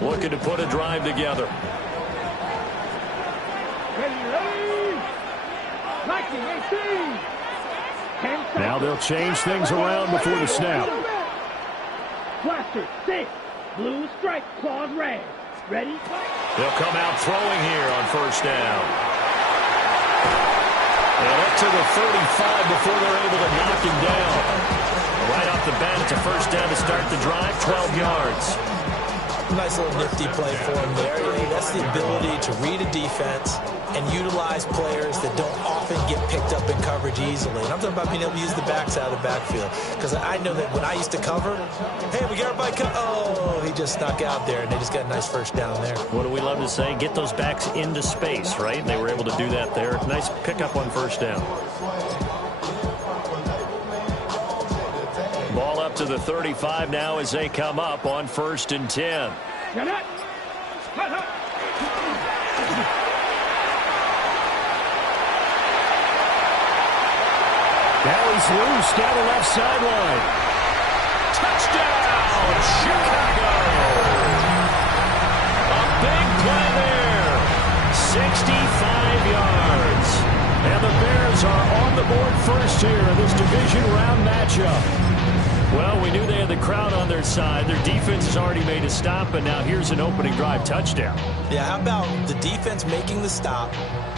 Looking to put a drive together. Now they'll change things around before the snap. Blaster, 6. Blue strike, claws red. Ready? They'll come out throwing here on first down. And up to the 35 before they're able to knock him down. Right off the bat, it's a first down to start the drive, 12 yards. Nice little nifty play for him there. That's the ability to read a defense and utilize players that don't often get picked up in coverage easily. And I'm talking about being able to use the backs out of the backfield. Because I know that when I used to cover, hey, we got everybody oh, he just snuck out there, and they just got a nice first down there. What do we love to say? Get those backs into space, right? And they were able to do that there. Nice pickup on first down. Ball up to the 35 now as they come up on 1st and 10. Now he's loose down the left sideline. Touchdown, Chicago! A big play there. 65 yards. And the Bears are on the board first here in this division round matchup. Well, we knew they had the crowd on their side. Their defense has already made a stop, and now here's an opening drive touchdown. Yeah, how about the defense making the stop,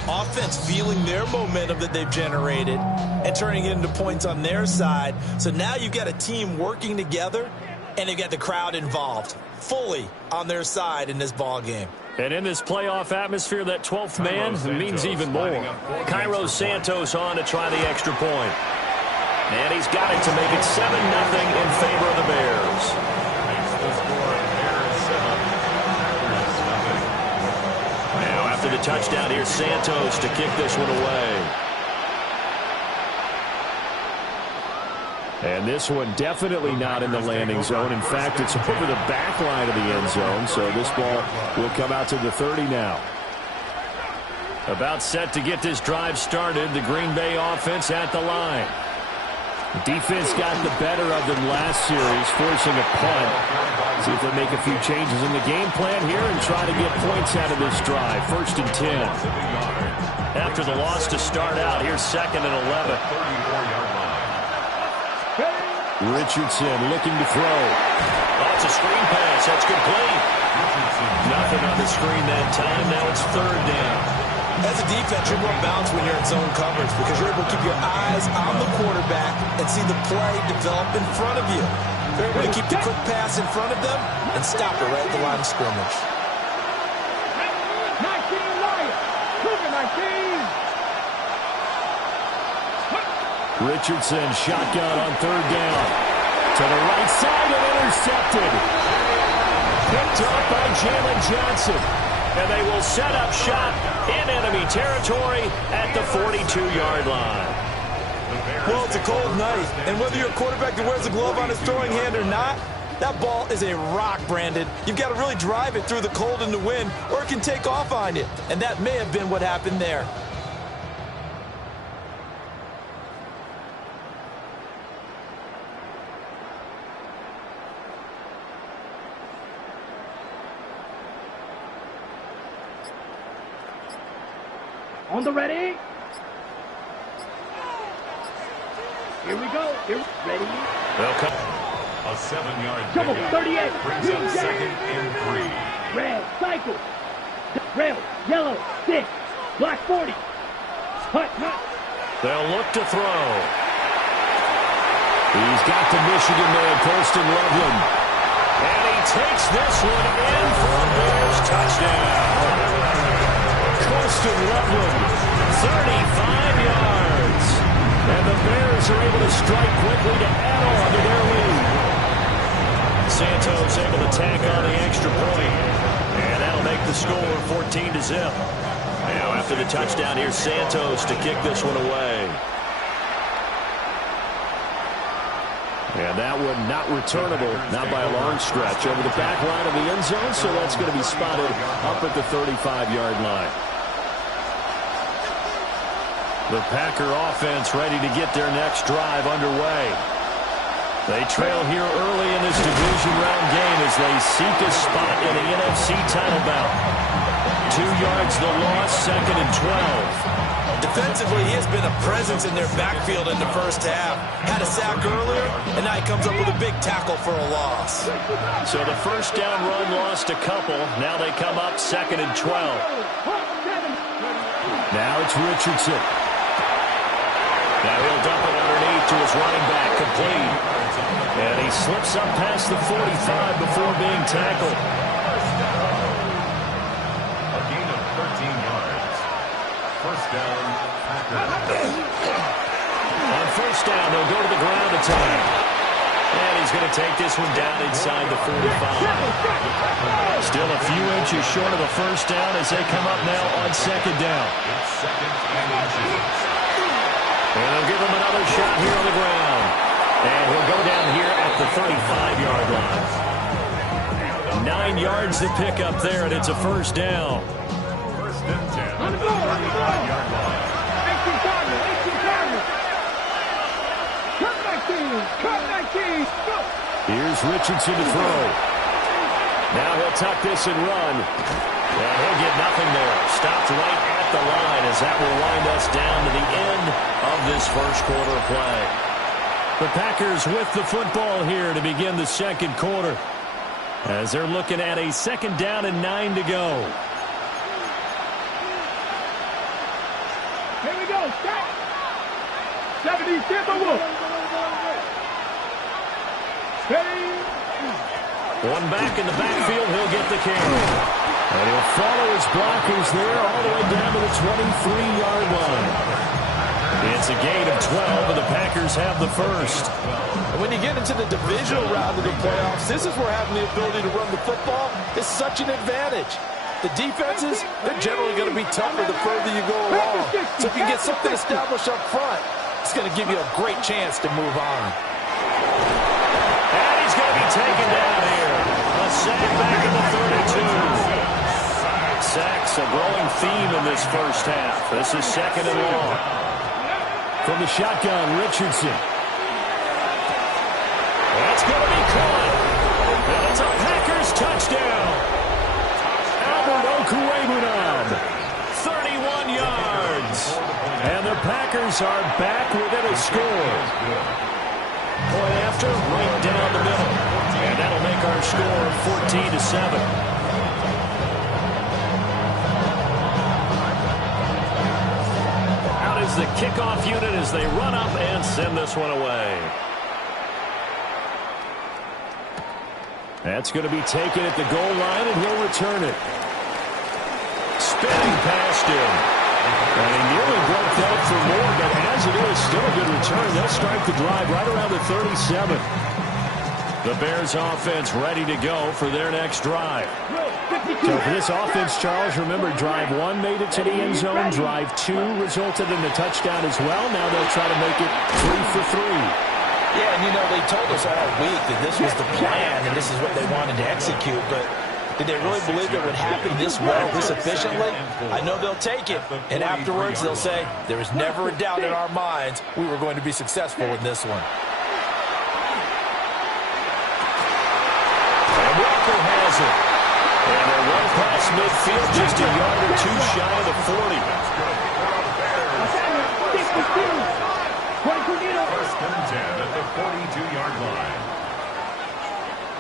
offense feeling their momentum that they've generated, and turning it into points on their side. So now you've got a team working together, and they've got the crowd involved fully on their side in this ball game. And in this playoff atmosphere, that 12th man means even more. Cairo Santos on to try the extra point. And he's got it to make it 7-0 in favor of the Bears. Now after the touchdown, here's Santos to kick this one away. And this one definitely not in the landing zone. In fact, it's over the back line of the end zone. So this ball will come out to the 30 now. About set to get this drive started. The Green Bay offense at the line. Defense got the better of them last series, forcing a punt. See if they make a few changes in the game plan here and try to get points out of this drive. 1st and 10. After the loss to start out, here's 2nd and 11. Richardson looking to throw. Oh, it's a screen pass. That's complete. Nothing on the screen that time. Now it's 3rd down. As a defense, you're more balanced when you're in zone coverage because you're able to keep your eyes on the quarterback and see the play develop in front of you. They're able to keep the quick pass in front of them and stop it right at the line of scrimmage. 19 Richardson shotgun on 3rd down. To the right side and intercepted. Picked up by Jalen Johnson. And they will set up shop in enemy territory at the 42-yard line. Well, it's a cold night, and whether you're a quarterback that wears a glove on his throwing hand or not, that ball is a rock, Brandon. You've got to really drive it through the cold and the wind, or it can take off on you. And that may have been what happened there. On the ready. Here we go. Here, ready. Welcome. A 7-yard Double, 38. brings up 2nd and 3. Red, cycle. Red, yellow, 6. Black, 40. Hut. They'll look to throw. He's got the Michigan man, Colston Loveland. And he takes this one in for a Bears touchdown. Colston Loveland, 35 yards. And the Bears are able to strike quickly to add on to their lead. Santos able to tack on the extra point. And that'll make the score 14-0. Now after the touchdown, here's Santos to kick this one away. And that one not returnable, not by a long stretch. Over the back line of the end zone, so that's going to be spotted up at the 35-yard line. The Packer offense ready to get their next drive underway. They trail here early in this division round game as they seek a spot in the NFC title bout. 2 yards the loss, 2nd and 12. Defensively, he has been a presence in their backfield in the first half. Had a sack earlier, and now he comes up with a big tackle for a loss. So the first down run lost a couple. Now they come up 2nd and 12. Now it's Richardson. Now he'll dump it underneath to his running back, complete. And he slips up past the 45 before being tackled. A gain of 13 yards. First down. On first down, they'll go to the ground attack. And he's going to take this one down inside the 45. Still a few inches short of the first down as they come up now on 2nd down. It's 2nd and inches. And they'll give him another shot here on the ground. And he'll go down here at the 35-yard line. 9 yards to pick up there, and it's a first down. First and 10. On the goal, on the goal. 35-yard line. 18 Cardinals, 18 Cardinals. Cut back team, go. Here's Richardson to throw. Now he'll tuck this and run. And he'll get nothing there. Stopped right at the line as that will wind us down to the end of this first quarter of play. The Packers with the football here to begin the second quarter as they're looking at a 2nd down and 9 to go. Here we go, stop. 70 Timberwolves. Ready. One back in the backfield, he'll get the carry. And he'll follow his blockers there all the way down to the 23-yard line. It's a gain of 12, and the Packers have the first. And when you get into the divisional round of the playoffs, this is where having the ability to run the football is such an advantage. The defenses, they're generally going to be tougher the further you go along. So if you get something established up front, it's going to give you a great chance to move on. And he's going to be taken down here. A sack back in the 32. Sacks a growing theme in this first half. This is 2nd and long. From the shotgun, Richardson. That's going to be caught. And it's a Packers touchdown. Albert Okwuegbunam, 31 yards. And the Packers are back within a score. Point after, right down the middle. And that'll make our score 14-7. The kickoff unit as they run up and send this one away. That's going to be taken at the goal line, and he'll return it. Spinning past him. And he nearly broke that for more, but as it is, still a good return. They'll start the drive right around the 37. The Bears offense ready to go for their next drive. So for this offense, Charles, remember, drive 1 made it to the end zone. Drive 2 resulted in the touchdown as well. Now they'll try to make it 3 for 3. Yeah, and you know, they told us all week that this was the plan and this is what they wanted to execute, but did they really believe it would happen this well, this efficiently? I know they'll take it, and afterwards they'll say, there was never a doubt in our minds we were going to be successful in this one. And Walker has it. And they're well past midfield, just a yard or 2 shy of the 40. First and 10 at the 42-yard line.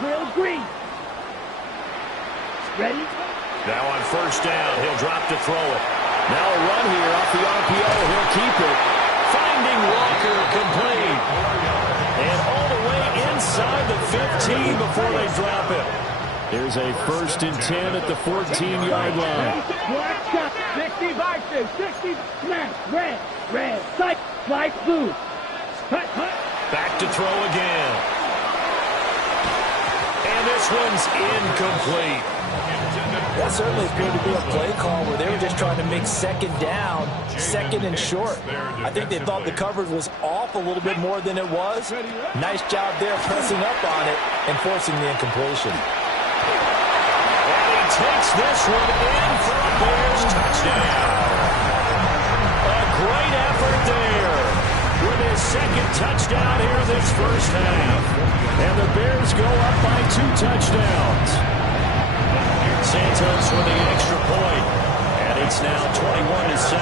Real green. Ready? Now on first down, he'll drop to throw it. Now a run here off the RPO. He'll keep it. Finding Walker complete. And all the way inside the 15 before they drop it. There's a first and 10 at the 14-yard line. 60 boxes, 60 smash, red, sight, light blue. Hut. Back to throw again. And this one's incomplete. That certainly appeared to be a play call where they were just trying to make second down, second and short. I think they thought the coverage was off a little bit more than it was. Nice job there pressing up on it and forcing the incompletion. And he takes this one in for a Bears touchdown. A great effort there. With with his second touchdown here this first half. And the Bears go up by 2 touchdowns. Santos with the extra point. And it's now 21-7.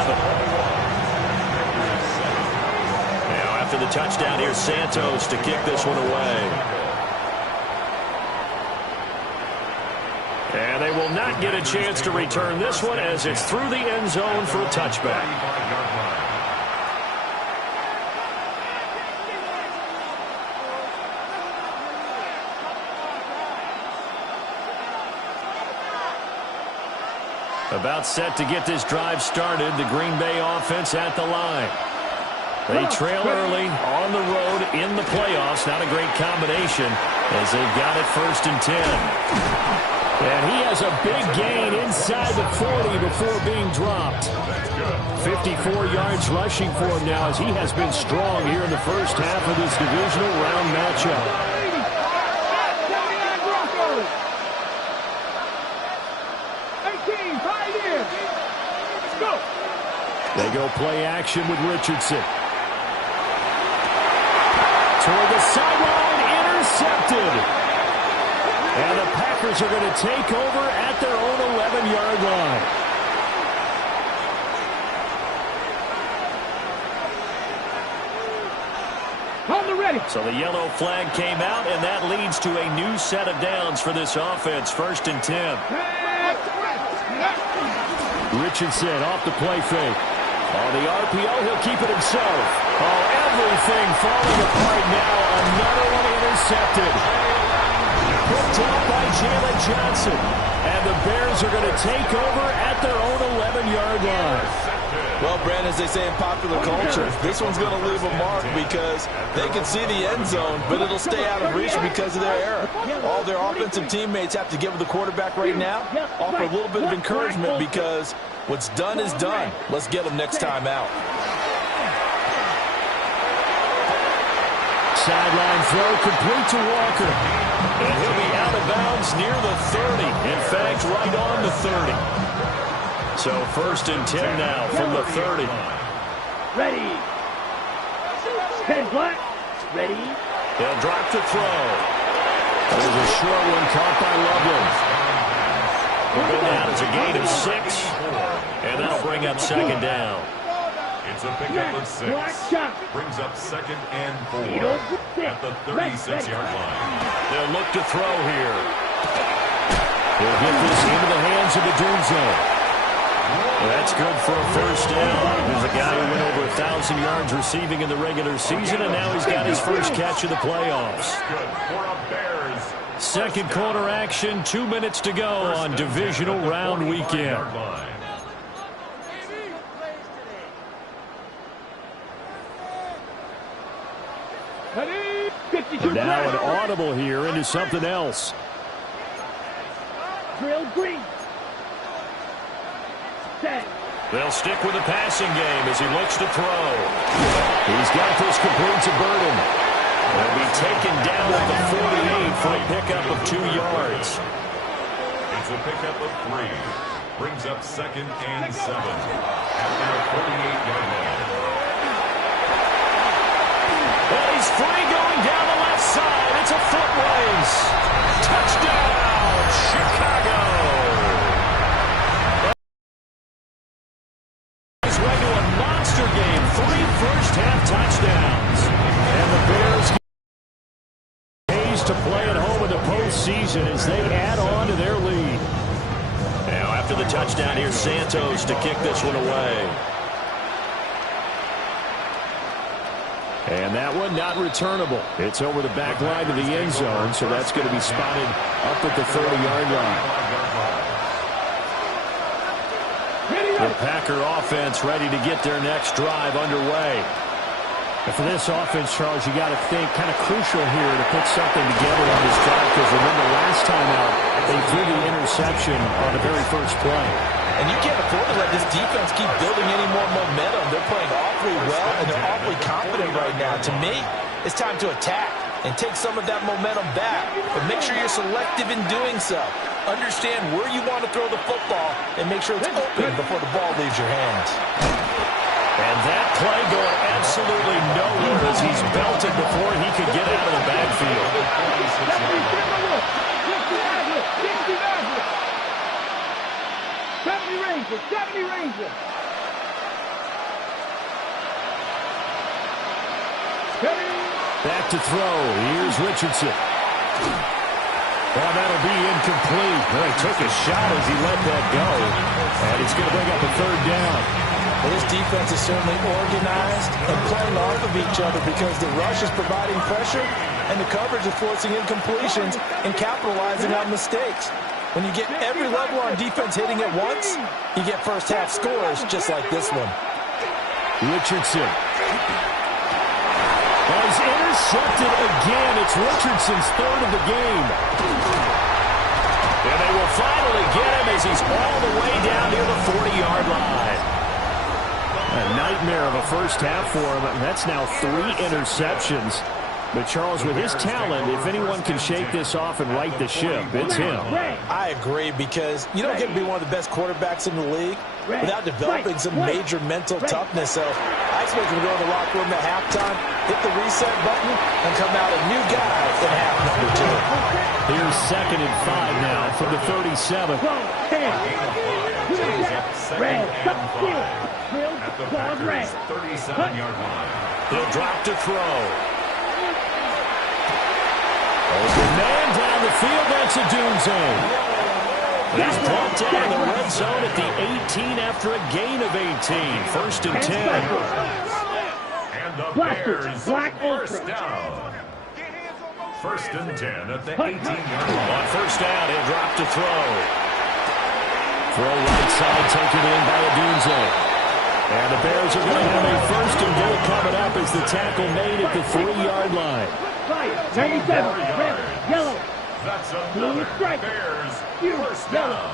Now after the touchdown, here's Santos to kick this one away. And they will not get a chance to return this one as it's through the end zone for a touchback. About set to get this drive started, the Green Bay offense at the line. They trail early on the road in the playoffs. Not a great combination as they've got it 1st and 10. And he has a big gain inside the 40 before being dropped. 54 yards rushing for him now as he has been strong here in the first half of this divisional round matchup. 18, right in. Let's go. They go play action with Richardson. Toward the sideline, intercepted. And the Packers are going to take over at their own 11-yard line. On the ready. So the yellow flag came out, and that leads to a new set of downs for this offense, 1st and 10. Richardson off the play fake. On the RPO, he'll keep it himself. Oh, everything falling apart now. Another one intercepted. Picked off by Jalen Johnson. And the Bears are going to take over at their own 11-yard line. Well, Brandon, as they say in popular culture, this one's going to leave a mark because they can see the end zone, but it'll stay out of reach because of their error. All their offensive teammates have to give the quarterback right now, offer a little bit of encouragement because what's done is done. Let's get them next time out. Sideline throw complete to Walker. And he'll be out of bounds near the 30. In fact, right on the 30. So 1st and 10 now from the 30. Ready. 10 black. Ready. They'll drop to throw. There's a short one caught by Loveland. Will go down as a gain of 6. And that'll bring up 2nd down. It's a pickup of 6. Brings up 2nd and 4 at the 36-yard line. They'll look to throw here. He'll get this into the hands of the Doom Zone. That's good for a 1st down. There's a guy who went over 1,000 yards receiving in the regular season, and now he's got his first catch of the playoffs. Good for a Bears. 2nd quarter action, 2 minutes to go on divisional round weekend. And now an audible here into something else. Drill green. Set. They'll stick with the passing game as he looks to throw. He's got this complete to Burden. He'll be taken down at the 48 for a pickup of 2 yards. It's a pickup of 3. Brings up 2nd and 7 after a 48-yard line. Well, he's free going down the left side. It's a foot race. Touchdown, Chicago. He's right to a monster game. 3 first-half touchdowns. And the Bears pays to play at home in the postseason as they add on to their lead. Now, after the touchdown, here's Santos to kick this one away. And that one not returnable. It's over the back line of the end zone, so that's going to be spotted up at the 30-yard line. The Packer offense ready to get their next drive underway. And for this offense, Charles, you got to think kind of crucial here to put something together on this drive because remember last time out, they threw the interception on the very first play. And you can't afford to let this defense keep building any more momentum. They're playing awfully well, and they're awfully confident right now. To me, it's time to attack and take some of that momentum back. But make sure you're selective in doing so. Understand where you want to throw the football and make sure it's open before the ball leaves your hands. And that play going absolutely nowhere as he's belted before he could get out of the backfield. 70 Rangers. Back to throw. Here's Richardson. Well, that'll be incomplete. Well, he took a shot as he let that go. And it's going to bring up a third down. Well, this defense is certainly organized and playing off of each other because the rush is providing pressure and the coverage is forcing incompletions and capitalizing on mistakes. When you get every level on defense hitting at once, you get first half scores just like this one. Richardson. Well, he's intercepted again. It's Richardson's third of the game. And they will finally get him as he's all the way down near the 40-yard line. A nightmare of a first half for him. That's now 3 interceptions. But, Charles, with his talent, if anyone can shake this off and right the ship, it's him. I agree, because you don't get to be one of the best quarterbacks in the league without developing some major mental toughness. So I expect him to go in the locker room at halftime, hit the reset button, and come out a new guy in half number 2. Here's 2nd and 5 now from the 37. At the Packers' 37-yard line. He'll drop to throw. Open man down the field. That's a Dunze. He's brought down in the red zone at the 18 after a gain of 18. 1st and 10. And the Bears first down. 1st and 10 at the 18-yard line. On 1st down, he'll drop to throw. Throw right side taken in by a Dunze. And the Bears are going to have a 1st and goal coming up as the tackle made at the 3-yard line. 97, red, yellow. That's another Bears first down.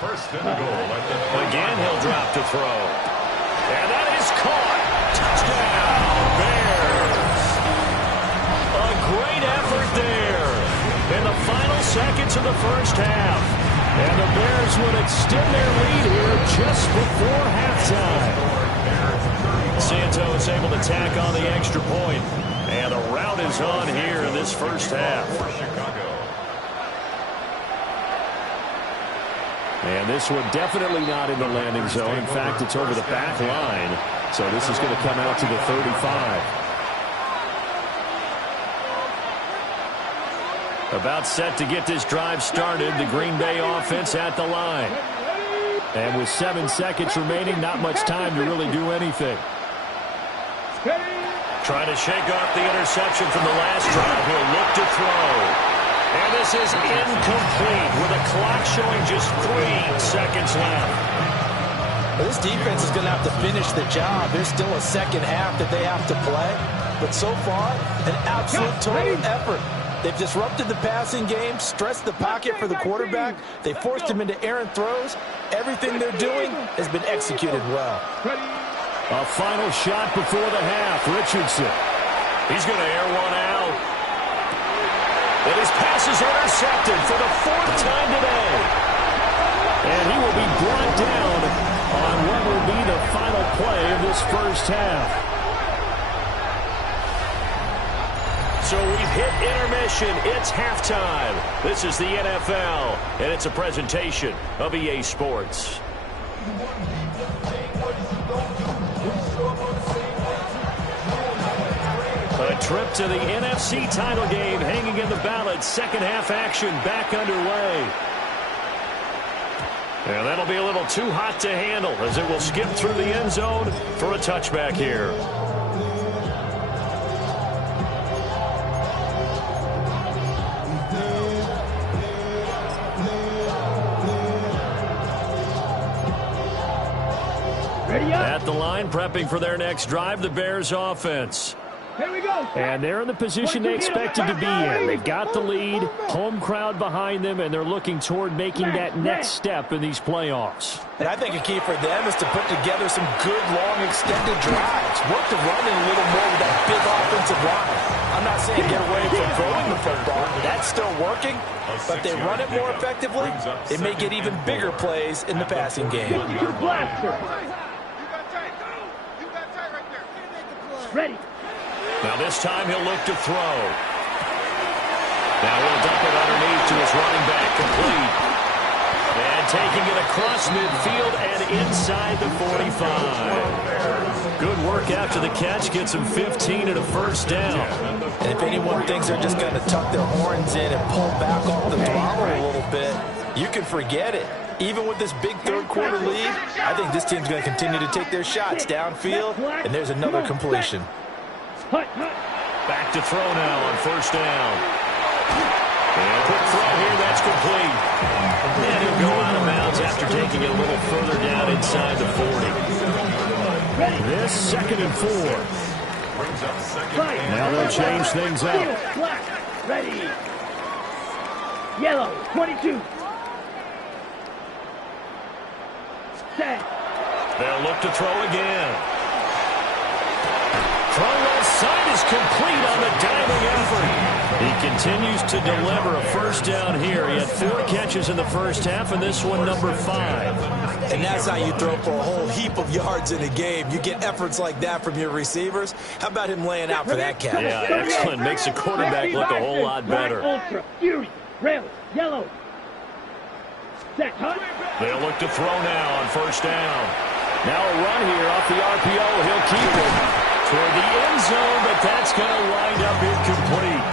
1st and goal at the Again, he'll drop to throw. And that is caught. Touchdown, Bears. A great effort there in the final seconds of the first half. And the Bears would extend their lead here just before halftime. Santos able to tack on the extra point. And a rout is on here in this first half. And this one definitely not in the landing zone. In fact, it's over the back line. So this is going to come out to the 35. About set to get this drive started. The Green Bay offense at the line. And with 7 seconds remaining, not much time to really do anything. Trying to shake off the interception from the last drive. He'll look to throw. And this is incomplete with a clock showing just 3 seconds left. Well, this defense is going to have to finish the job. There's still a second half that they have to play. But so far, an absolute total effort. They've disrupted the passing game, stressed the pocket for the quarterback. They forced him into errant throws. Everything they're doing has been executed well. A final shot before the half. Richardson. He's going to air one out. And his pass is intercepted for the 4th time today. And he will be brought down on what will be the final play of this first half. So we've hit intermission. It's halftime. This is the NFL, and it's a presentation of EA Sports. A trip to the NFC title game hanging in the balance. Second half action back underway. And that'll be a little too hot to handle as it will skip through the end zone for a touchback here. At the line, prepping for their next drive, the Bears offense. Here we go. And they're in the position they expected to be in. They've got the lead, home crowd behind them, and they're looking toward making that next step in these playoffs. And I think a key for them is to put together some good, long, extended drives. Work the run in a little more with that big offensive line. I'm not saying get away from throwing the football. That's still working. But they run it more effectively, they may get even bigger plays in the passing game. Ready. Now this time he'll look to throw. Now he'll dump it underneath to his running back, complete. And taking it across midfield and inside the 45. Good work after the catch, gets him 15 and a first down. And if anyone thinks they're just going to tuck their horns in and pull back off the throttle a little bit, you can forget it. Even with this big third-quarter lead, I think this team's going to continue to take their shots downfield, and there's another completion. Back to throw now on first down. And quick throw here, that's complete. And he'll go out of bounds after taking it a little further down inside the 40. This 2nd and 4. Now they'll change things up. Ready. Yellow, 22. Set. They'll look to throw again. Throw left side is complete on the diving effort. He continues to deliver a first down here. He had 4 catches in the first half, and this one number 5. And that's how you throw for a whole heap of yards in a game. You get efforts like that from your receivers. How about him laying out for that catch? Yeah, excellent. Makes the quarterback look a whole lot better. Ultra, Fury, Rail, Yellow. Set, hut. They'll look to throw now on first down. Now a run here off the RPO. He'll keep it toward the end zone, but that's going to wind up incomplete.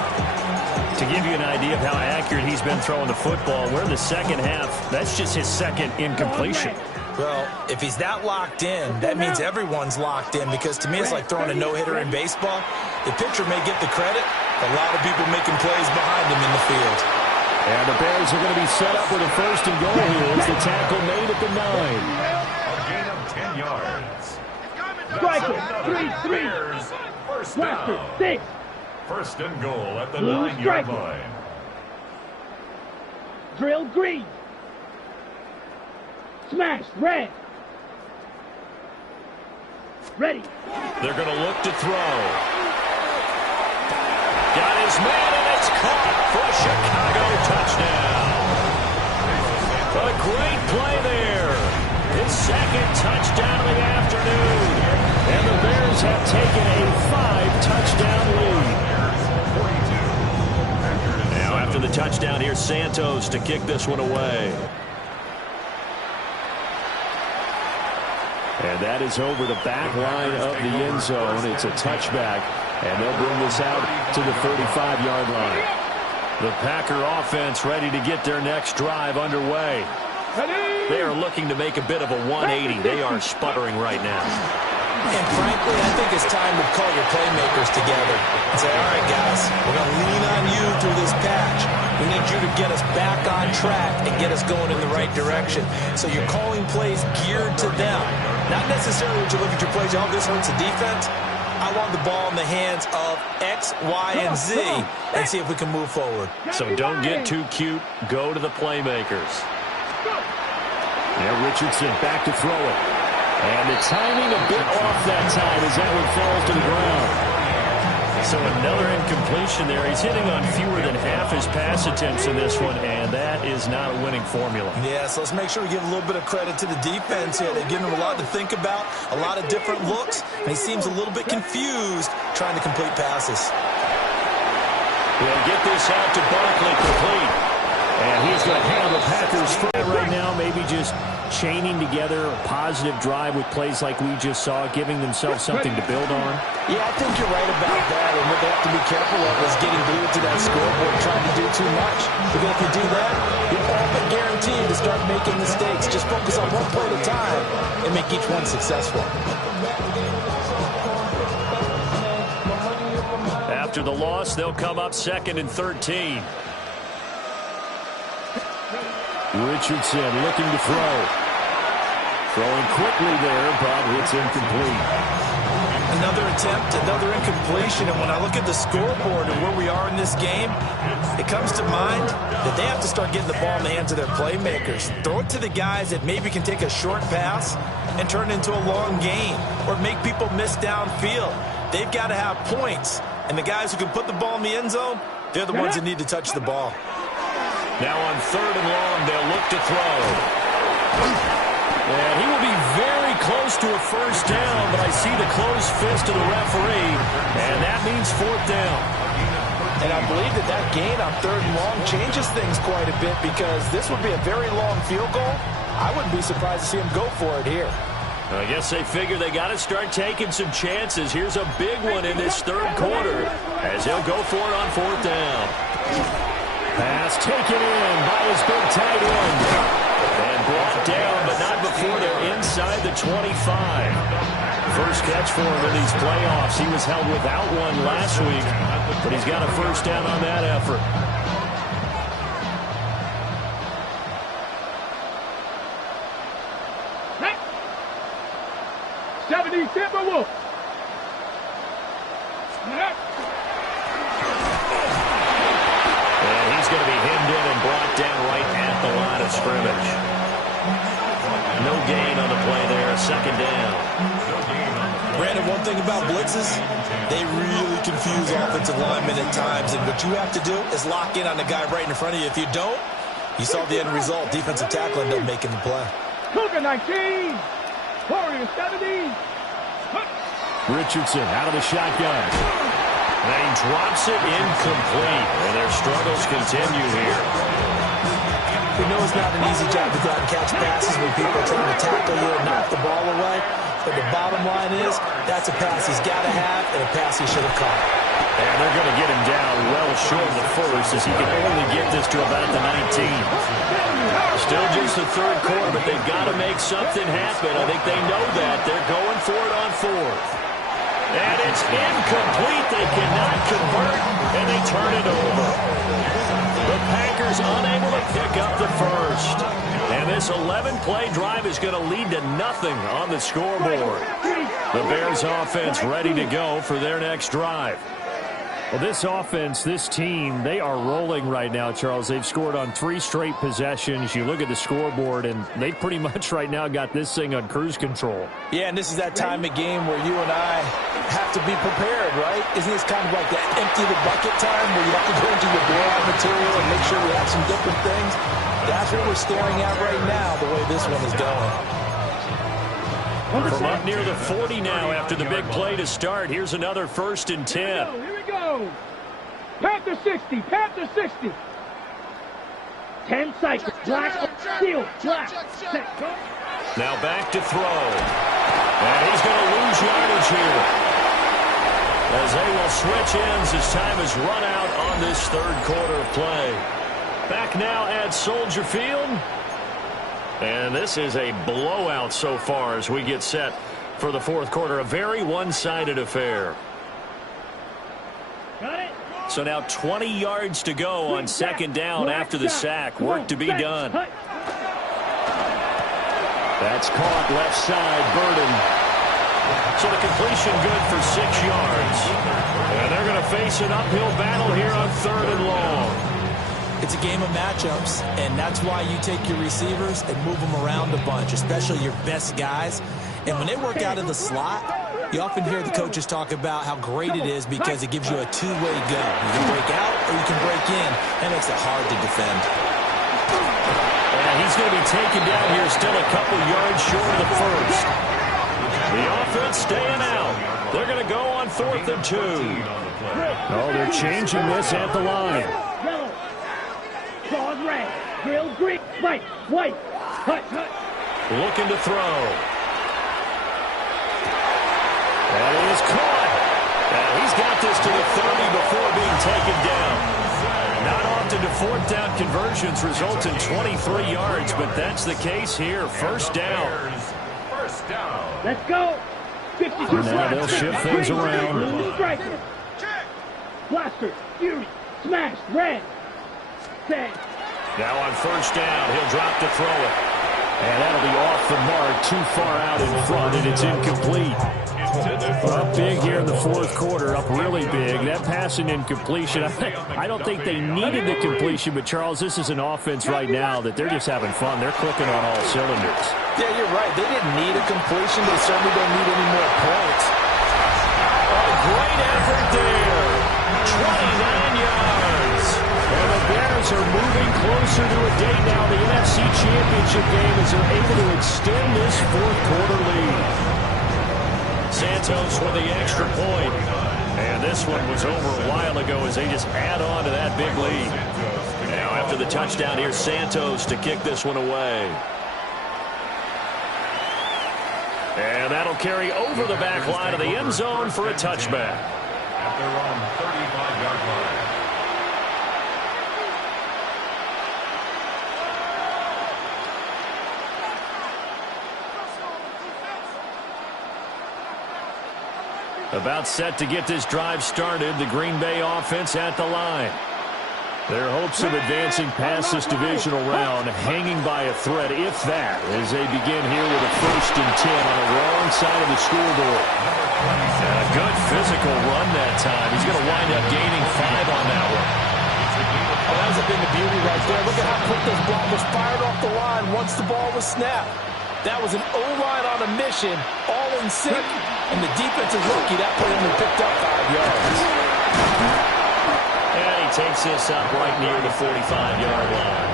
To give you an idea of how accurate he's been throwing the football, we're in the second half. That's just his 2nd incompletion. Well, if he's that locked in, that means everyone's locked in, because to me it's like throwing a no-hitter in baseball. The pitcher may get the credit, a lot of people making plays behind him in the field. And the Bears are going to be set up with a 1st and goal here as the tackle made at the 9. A gain of 10 yards. Striker, 3-3. First Blaster, down. 6. 1st and goal at the Blue 9-yard striker. line. Drill, green. Smash, red. Ready. They're going to look to throw. Got his man, and it's caught for a Chicago touchdown. A great play there. His 2nd touchdown of the afternoon. And the Bears have taken a 5-touchdown lead. Now after the touchdown, here's Santos to kick this one away. And that is over the back line of the end zone. It's a touchback, and they'll bring this out to the 35-yard line. The Packer offense ready to get their next drive underway. They are looking to make a bit of a 180. They are sputtering right now. And frankly, I think it's time to call your playmakers together and say, all right, guys, we're going to lean on you through this patch. We need you to get us back on track and get us going in the right direction. So you're calling plays geared to them. Not necessarily would you look at your plays, oh, this hurts the defense. I want the ball in the hands of X, Y, and Z and see if we can move forward. So don't get too cute. Go to the playmakers. Now Richardson back to throw it. And the timing a bit off that time as that one falls to the ground. So another incompletion there. He's hitting on fewer than half his pass attempts in this one, and that is not a winning formula. Yeah, so let's make sure we give a little bit of credit to the defense here. They've given him a lot to think about, a lot of different looks, and he seems a little bit confused trying to complete passes. We'll get this out to Barkley, complete. And he's going to handle the Packers right now, maybe just chaining together a positive drive with plays like we just saw, giving themselves something to build on. Yeah, I think you're right about that, and what they have to be careful of is getting glued to that scoreboard trying to do too much. Because if you do that, you're all but guaranteed to start making mistakes. Just focus on one play at a time and make each one successful. After the loss, they'll come up 2nd and 13. Richardson looking to throw. Throwing quickly there, but it's incomplete. Another attempt, another incompletion, and when I look at the scoreboard and where we are in this game, it comes to mind that they have to start getting the ball in the hands of their playmakers. Throw it to the guys that maybe can take a short pass and turn it into a long gain or make people miss downfield. They've got to have points, and the guys who can put the ball in the end zone, they're the ones that need to touch the ball. Now on 3rd and long, they'll look to throw. And he will be very close to a first down, but I see the closed fist of the referee, and that means fourth down. And I believe that gain on third and long changes things quite a bit because this would be a very long field goal. I wouldn't be surprised to see him go for it here. I guess they figure they got to start taking some chances. Here's a big one in this third quarter as he'll go for it on fourth down. Pass taken in by his big tight end. And brought down, but not before they're inside the 25. First catch for him in these playoffs. He was held without one last week, but he's got a first down on that effort. Timberwolves. And he's going to be hemmed in and brought down right at the line of scrimmage. No gain on the play there, second down. Brandon, one thing about blitzes, they really confuse offensive linemen at times, and what you have to do is lock in on the guy right in front of you. If you don't, you saw the end result. Defensive tackle ended up making the play. Cougar 19. Warriors 70. Richardson out of the shotgun. And he drops it incomplete. And their struggles continue here. We know it's not an easy job to go out and catch passes when people are trying to tackle you and knock the ball away. But the bottom line is, that's a pass he's got to have and a pass he should have caught. And they're going to get him down well short of the first as he can only get this to about the 19. Still just the third quarter, but they've got to make something happen. I think they know that. They're going for it on fourth. And it's incomplete. They cannot convert, and they turn it over. The Packers unable to pick up the first. And this 11-play drive is going to lead to nothing on the scoreboard. The Bears offense ready to go for their next drive. Well, this offense, this team, they are rolling right now, Charles. They've scored on 3 straight possessions. You look at the scoreboard, and they pretty much right now got this thing on cruise control. Yeah, and this is that time of game where you and I have to be prepared, right? Isn't this kind of like that empty the bucket time where you have to go into your blowout material and make sure you have some different things? That's what we're staring at right now, the way this one is going. From up near the 40 now after the big play to start. Here's another 1st and 10. Here we go. Panther 60. Panther 60. 10 seconds. Black. Steal. Black. Set. Go. Now back to throw. And he's going to lose yardage here. As they will switch ends as time is run out on this third quarter of play. Back now at Soldier Field. And this is a blowout so far as we get set for the fourth quarter. A very one-sided affair. So now 20 yards to go on second down after the sack. Work to be done. That's caught left side, Burden. So the completion good for 6 yards. And they're going to face an uphill battle here on third and long. It's a game of matchups, and that's why you take your receivers and move them around a bunch, especially your best guys. And when they work out of the slot, you often hear the coaches talk about how great it is because it gives you a two-way go. You can break out or you can break in. That makes it hard to defend. And he's going to be taken down here still a couple yards short of the first. The offense staying out. They're going to go on 4th and 2. Oh, they're changing this at the line. Claws red, grill green, white, hut. Looking to throw. And it is caught. And he's got this to the 30 before being taken down. Not often do 4th down conversions result in 23 yards, but that's the case here. First down. Let's go. 52. Now they'll shift things around. Blaster, Fury, smash, red. Now on first down, he'll drop to throw it. And that'll be off the mark, too far out in front, and it's incomplete. Up big here in the fourth quarter, up really big. That pass and incompletion, I don't think they needed the completion, but Charles, this is an offense right now that they're just having fun. They're clicking on all cylinders. Yeah, you're right. They didn't need a completion. They certainly don't need any more points. A great effort there. 29 yards. And the Bears are moving closer to a date now, the NFC Championship game, as they're able to extend this fourth-quarter lead. Santos with the extra point. And this one was over a while ago as they just add on to that big lead. Now after the touchdown, here's Santos to kick this one away. And that'll carry over the back line of the end zone for a touchback. At their own 35-yard line. About set to get this drive started, the Green Bay offense at the line. Their hopes of advancing past this divisional round hanging by a thread, if that, as they begin here with a 1st and 10 on the wrong side of the scoreboard. And a good physical run that time. He's going to wind up gaining 5 on that one. Oh, that's been the beauty right there. Look at how quick this block was fired off the line once the ball was snapped. That was an O-line on a mission, all in sync, and the defensive rookie, that put him and picked up 5 yards. And he takes this up right near the 45-yard line.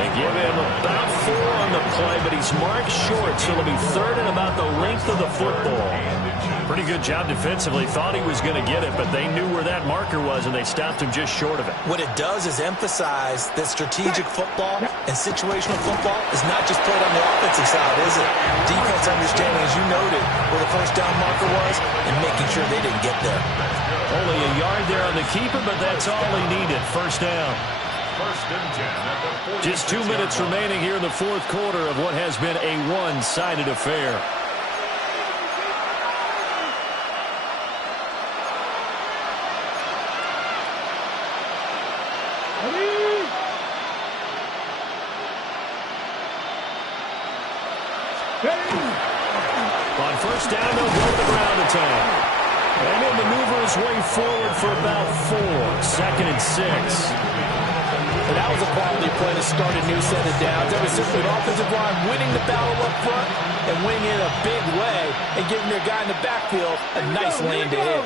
They give him about 4 on the play, but he's marked short, so it'll be 3rd and about the length of the football. Pretty good job defensively. Thought he was going to get it, but they knew where that marker was, and they stopped him just short of it. What it does is emphasize that strategic football and situational football is not just played on the offensive side, is it? Defense understanding, as you noted, where the first down marker was and making sure they didn't get there. Only a yard there on the keeper, but that's all he needed. First down. 1st and 10 at the 46. Just 2 minutes remaining here in the fourth quarter of what has been a one-sided affair. On first down, they'll go to the ground attack. And he'll maneuver his way forward for about 4. 2nd and 6. And that was a quality play to start a new set of downs. That was simply an offensive line winning the battle up front and winning in a big way and giving their guy in the backfield a nice lane to hit.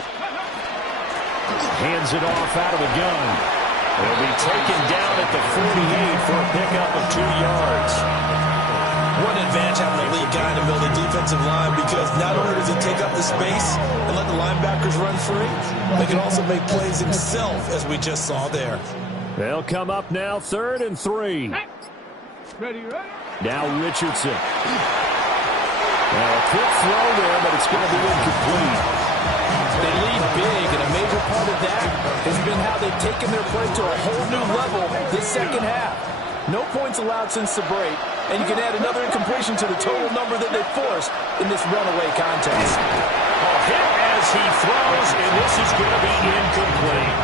Hands it off out of the gun. They'll be taken down at the 48 for a pickup of 2 yards. What an advantage having a lead guy in the middle of the defensive line, because not only does he take up the space and let the linebackers run free, but he can also make plays himself, as we just saw there. They'll come up now, 3rd and 3. Ready? Now Richardson. Now a quick throw there, but it's going to be incomplete. They lead big, and a major part of that has been how they've taken their play to a whole new level this second half. No points allowed since the break, and you can add another incompletion to the total number that they forced in this runaway contest. A hit as he throws, and this is going to be incomplete.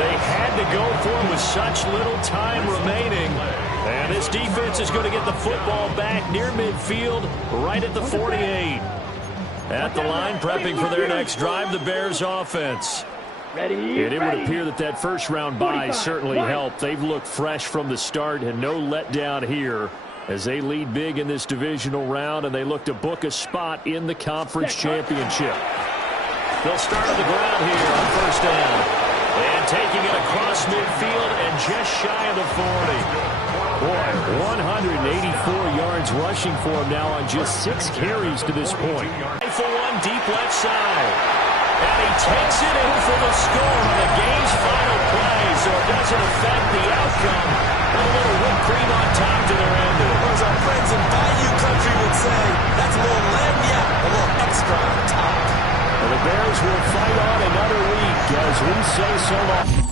They had to go for him with such little time remaining. And this defense is going to get the football back near midfield, right at the 48. At the line, prepping for their next drive, the Bears offense. And it would appear that that first-round bye certainly helped. They've looked fresh from the start and no letdown here as they lead big in this divisional round, and they look to book a spot in the conference championship. They'll start on the ground here on first down. And taking it across midfield and just shy of the 40. Boy, 184 yards rushing for him now on just 6 carries to this point. For one, deep left side. And he takes it in for the score on the game's final play, so it doesn't affect the outcome. A little whipped cream on top to their ending. Or as our friends in Bayou Country would say, that's a little lagniappe, a little extra on top. Well, the Bears will fight on another week as we say so long.